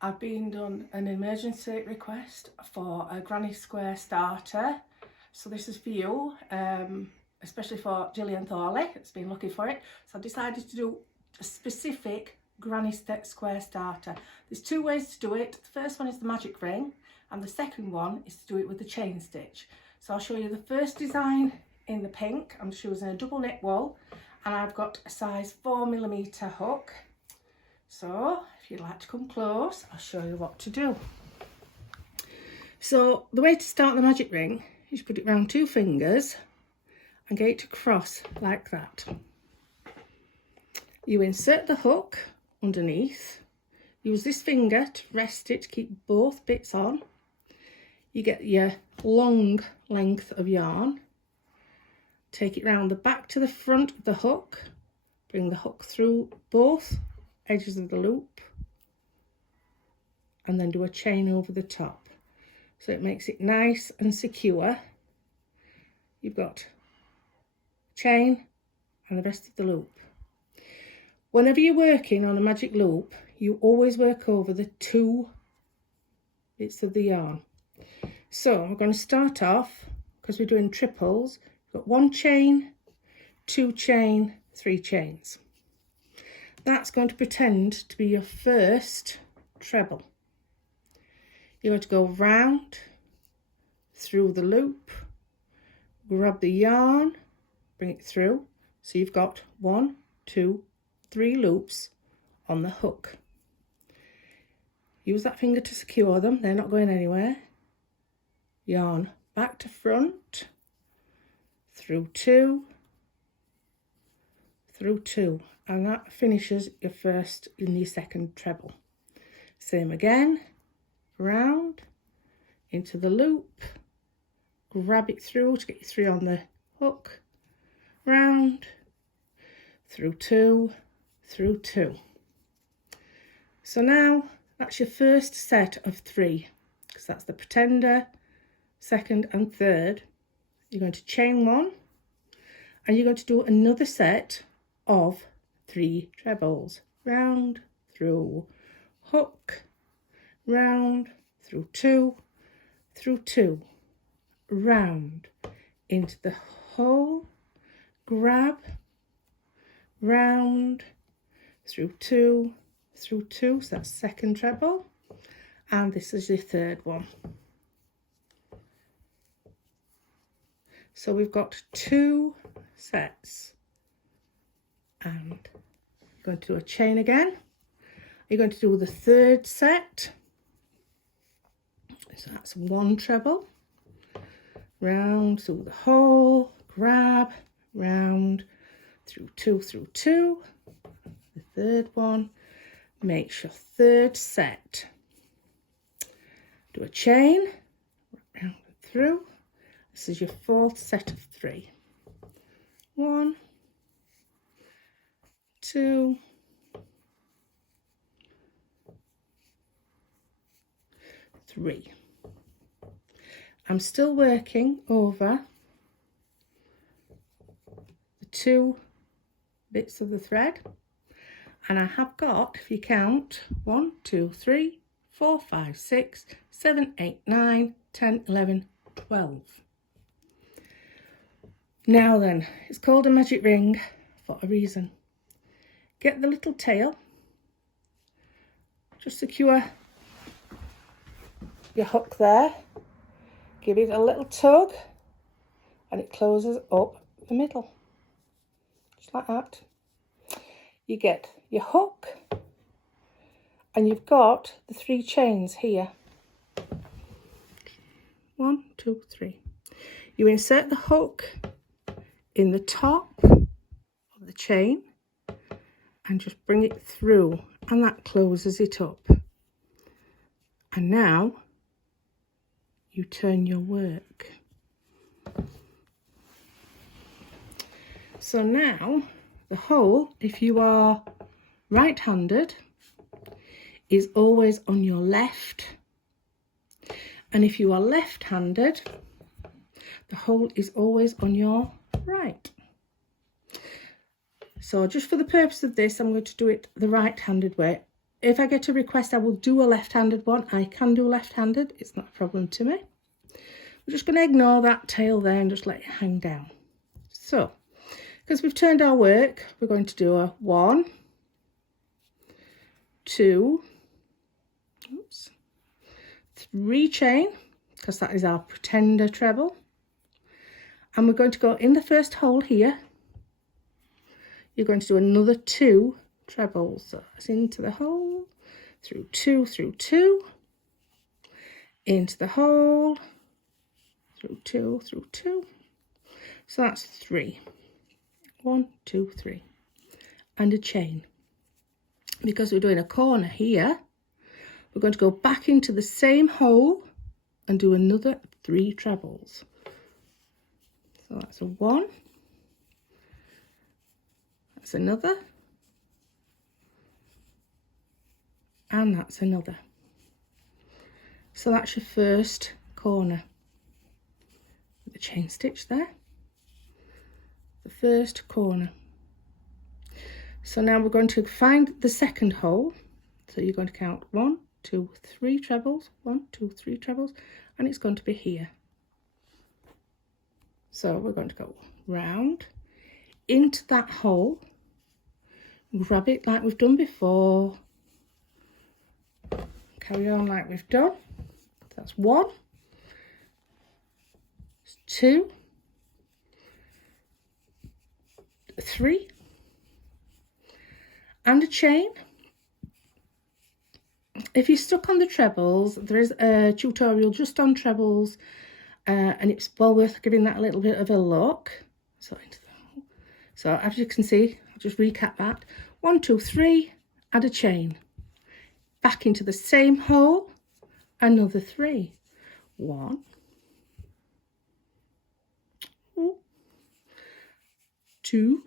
I've been done an emergency request for a granny square starter. So this is for you, especially for Gillian Thorley, that's been looking for it. So I decided to do a specific granny square starter. There's two ways to do it. The first one is the magic ring, and the second one is to do it with the chain stitch. So I'll show you the first design in the pink. I'm just using a double knit wool, and I've got a size 4mm hook. So if you'd like to come close, I'll show you what to do. So the way to start the magic ring is put it round 2 fingers and get it to cross like that. You insert the hook underneath, use this finger to rest it to keep both bits on. You get your long length of yarn, take it round the back to the front of the hook, bring the hook through both edges of the loop, and then do a chain over the top, so it makes it nice and secure. You've got chain and the rest of the loop. Whenever you're working on a magic loop, you always work over the 2 bits of the yarn. So we're going to start off, because we're doing triples, we've got 1 chain, 2 chain, 3 chains. That's going to pretend to be your first treble. You're going to go round, through the loop, grab the yarn, bring it through. So you've got 1, 2, 3 loops on the hook. Use that finger to secure them, they're not going anywhere. Yarn back to front, through 2, through 2. And that finishes your first and your second treble. Same again, round, into the loop, grab it through to get you 3 on the hook, round, through 2, through 2. So now that's your first set of 3, because that's the pretender, second and third. You're going to chain 1, and you're going to do another set of 3 trebles, round, through, hook, round, through 2, through 2, round, into the hole, grab, round, through 2, through 2, so that's second treble, and this is your third one. So we've got 2 sets, and you're going to do a chain again. You're going to do the third set, so that's 1 treble, round through the hole, grab, round, through 2, through 2, the third one, makes your third set. Do a chain, round and through. This is your 4th set of 3. 1, 2, 3. I'm still working over the 2 bits of the thread, and I have got, if you count, 1, 2, 3, 4, 5, 6, 7, 8, 9, 10, 11, 12. Now then, it's called a magic ring for a reason. Get the little tail, just secure your hook there, give it a little tug, and it closes up the middle, just like that. You get your hook, and you've got the 3 chains here. 1, 2, 3. You insert the hook in the top of the chain and just bring it through, and that closes it up. And now you turn your work. So now the hole, if you are right-handed, is always on your left, and if you are left-handed, the hole is always on your right. So just for the purpose of this, I'm going to do it the right-handed way. If I get a request, I will do a left-handed one. I can do left-handed, it's not a problem to me. We're just going to ignore that tail there and just let it hang down. So, because we've turned our work, we're going to do a 1, 2, 3 chain, because that is our pretender treble. And we're going to go in the first hole here. You're going to do another 2 trebles. So it's into the hole, through 2, into the hole, through 2. So that's 3. 1, 2, 3. And a chain. Because we're doing a corner here, we're going to go back into the same hole and do another 3 trebles. So that's a 1. That's another. And that's another. So that's your first corner. The chain stitch there. The first corner. So now we're going to find the second hole. So you're going to count 1, 2, 3 trebles, 1, 2, 3 trebles, and it's going to be here. So we're going to go round into that hole, grab it like we've done before, carry on like we've done. That's 1, 2, 3, and a chain. If you're stuck on the trebles, there is a tutorial just on trebles, and it's well worth giving that a little bit of a look. So as you can see, I'll just recap that. 1, 2, 3, add a chain. Back into the same hole, another 3. 1, 2,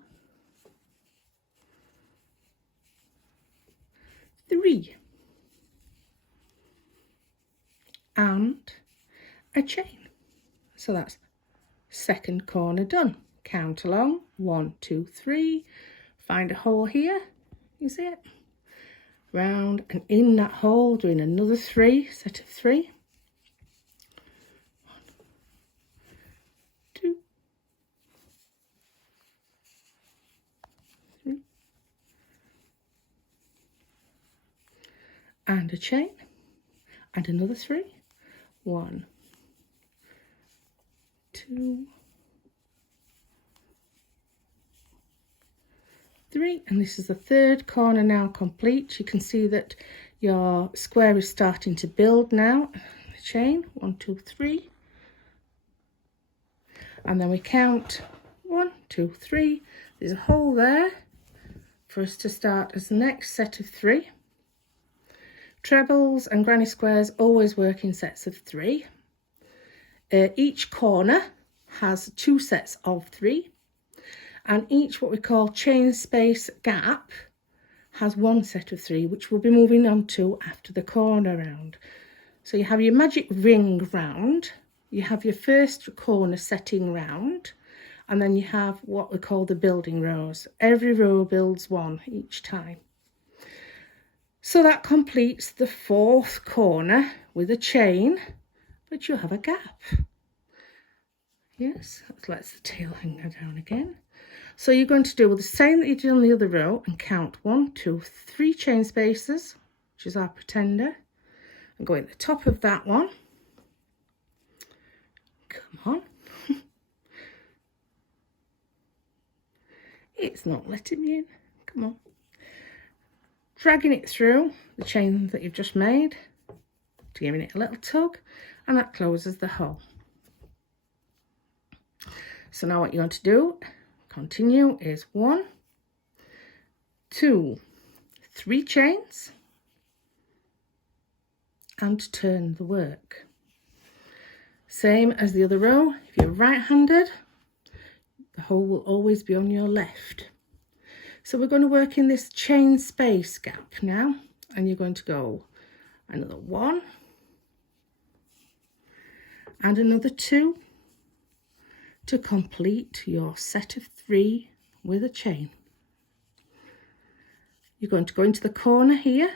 3. And a chain. So that's second corner done. Count along, 1, 2, 3, find a hole here, you see it, round and in that hole doing another 3, set of 3, 1, 2, 3, and a chain, and another 3, 1, 2, 3, and this is the third corner now complete. You can see that your square is starting to build now. The chain, 1, 2, 3, and then we count 1, 2, 3. There's a hole there for us to start as the next set of 3. Trebles and granny squares always work in sets of 3. Each corner has 2 sets of 3, and each what we call chain space gap has 1 set of 3, which we'll be moving on to after the corner round. So you have your magic ring round, you have your first corner setting round, and then you have what we call the building rows. Every row builds 1 each time. So that completes the 4th corner with a chain, but you have a gap. Yes, let's let the tail hang down again. So you're going to do the same that you did on the other row and count 1, 2, 3 chain spaces, which is our pretender, and go in the top of that one. Come on. It's not letting me in. Come on. Dragging it through the chain that you've just made, giving it a little tug, and that closes the hole. So now what you're going to do, continue, is 1, 2, 3 chains, and turn the work. Same as the other row. If you're right-handed, the hole will always be on your left. So we're going to work in this chain space gap now, and you're going to go another 1 and another 2 to complete your set of 3 with a chain. You're going to go into the corner here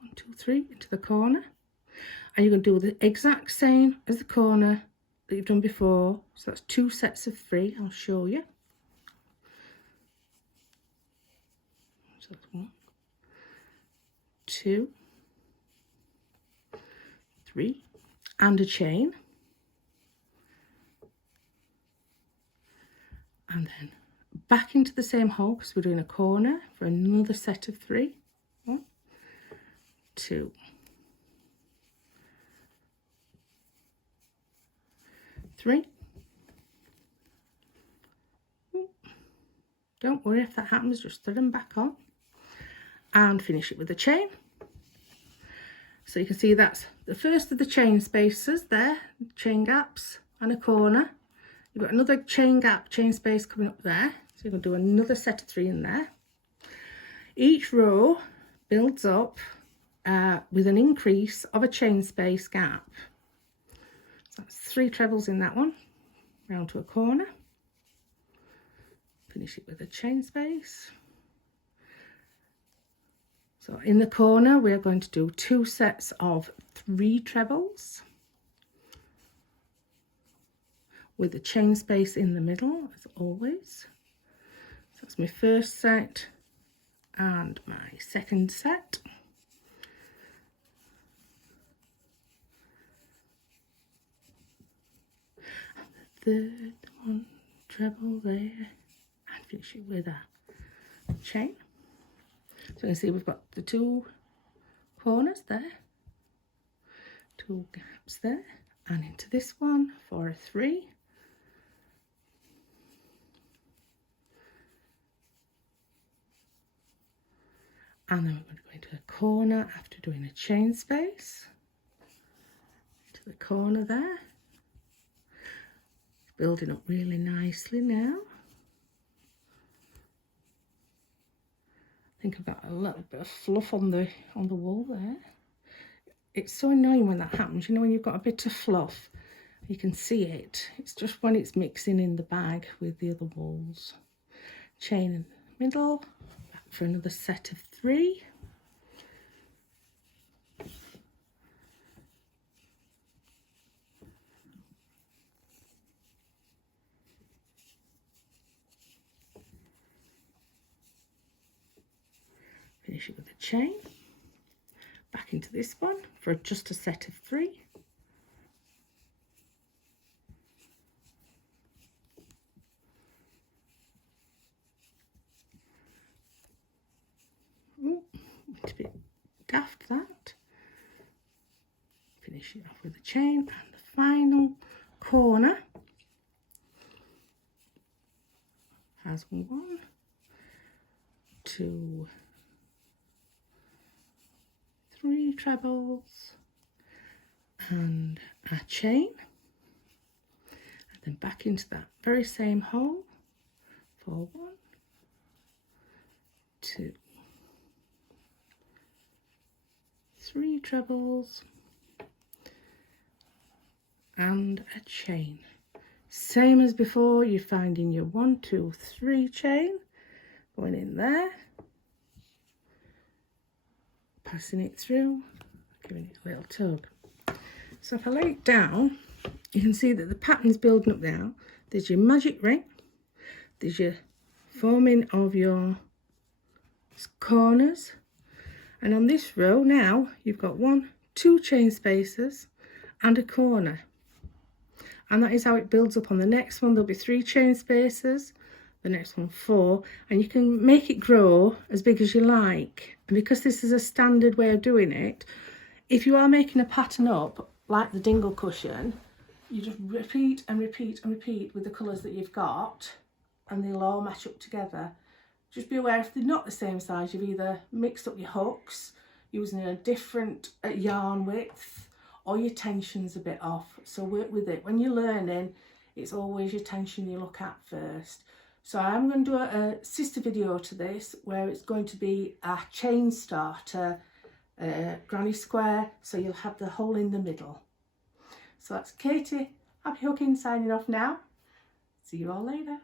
1, 2, 3 into the corner, and you're going to do the exact same as the corner that you've done before. So that's 2 sets of 3. I'll show you. So that's 1, 2, 3, and a chain, and then back into the same hole because we're doing a corner for another set of 3. 1, 2, 3. Don't worry if that happens, just thread them back on and finish it with a chain. So you can see that's the first of the chain spaces there, chain gaps and a corner. You've got another chain gap, chain space coming up there. So you're going to do another set of 3 in there. Each row builds up with an increase of a chain space gap. So that's 3 trebles in that one, round to a corner. Finish it with a chain space. So in the corner, we are going to do 2 sets of 3 trebles with a chain space in the middle, as always. So that's my first set and my second set. And the third one, treble there, and finish it with a chain. So you can see we've got the 2 corners there, 2 gaps there, and into this one for a 3. And then we're going to go into a corner after doing a chain space. To the corner there. It's building up really nicely now. I think I've got a little bit of fluff on the wall there. It's so annoying when that happens, you know, when you've got a bit of fluff, you can see it. It's just when it's mixing in the bag with the other walls. Chain in the middle, back for another set of 3. Finish it with a chain, back into this one for just a set of 3. Ooh, it's a bit daft that. Finish it off with a chain, and the final corner has 1, 2, 3 trebles and a chain, and then back into that very same hole for 1, 2, 3 trebles and a chain. Same as before, you're finding your 1, 2, 3 chain, going in there, passing it through, giving it a little tug. So if I lay it down, you can see that the pattern's building up now. There's your magic ring, there's your forming of your corners, and on this row now you've got 1, 2 chain spaces and a corner, and that is how it builds up. On the next one there'll be 3 chain spaces, the next one 4, and you can make it grow as big as you like. And because this is a standard way of doing it, if you are making a pattern up like the dingle cushion, you just repeat and repeat and repeat with the colours that you've got, and they'll all match up together. Just be aware if they're not the same size, you've either mixed up your hooks using a different yarn width, or your tension's a bit off. So work with it. When you're learning, it's always your tension you look at first. So I'm going to do a sister video to this where it's going to be a chain starter granny square, so you'll have the hole in the middle. So that's Katie, happy hooking, signing off now. See you all later.